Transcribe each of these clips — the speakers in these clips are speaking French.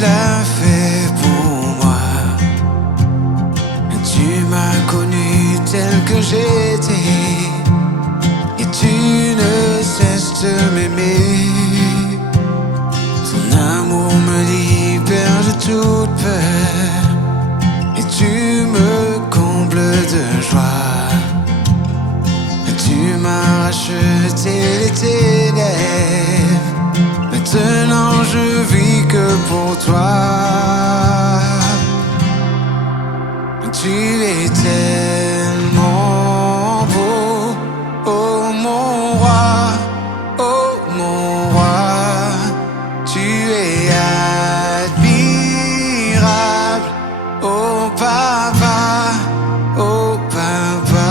l'as fait pour moi. Tu m'as connu tel que j'étais, et tu ne cesses de m'aimer. Ton amour me libère de toute peur, et tu me combles de joie. Tu m'as racheté les ténèbres, maintenant je vis que pour toi. Tu es tellement beau, oh mon roi, oh mon roi. Tu es admirable, oh papa, oh papa.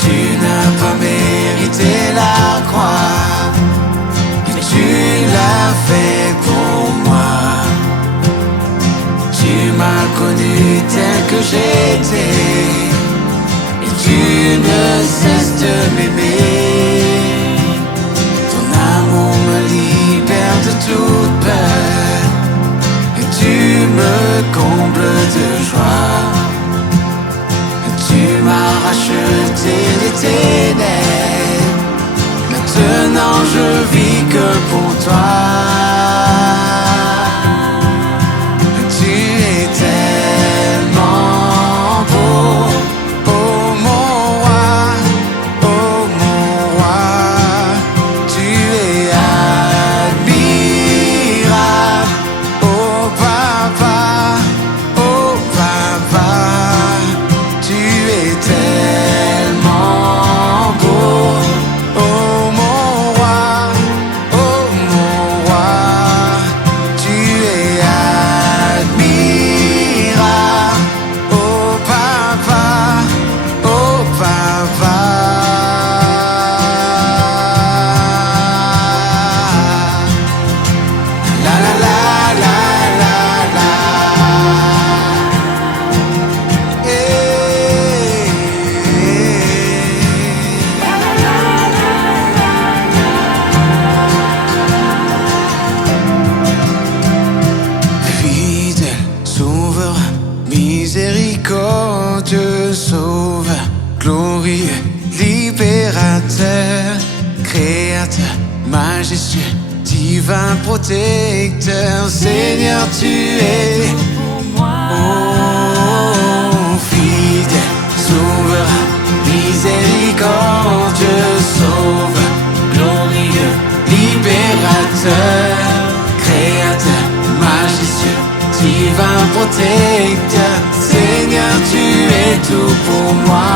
Tu n'as pas mérité la croix, mais tu l'as fait pour moi. Tu m'as connu tel que j'étais, et tu ne cesses de m'aimer. Ton amour me libère de toute peur, et tu me combles de joie. Tu m'as racheté des ténèbres, maintenant je vis que pour toi. Tu es tellement beau, oh mon roi, oh mon roi. Tu es admirable, oh papa, oh papa. Tu es tellement beau, oh mon roi, oh mon roi. Tu es admirable, oh papa, oh papa. La la la la la la. Fidèle, sauveur, miséricordieux, sauveur, glorieux, libérateur, créateur, majestueux, divin protecteur, Seigneur, tu es. Oh, fidèle, sauveur, miséricordieux, sauveur, glorieux, libérateur, créateur, majestueux, divin protecteur, Seigneur, tu es tout pour moi.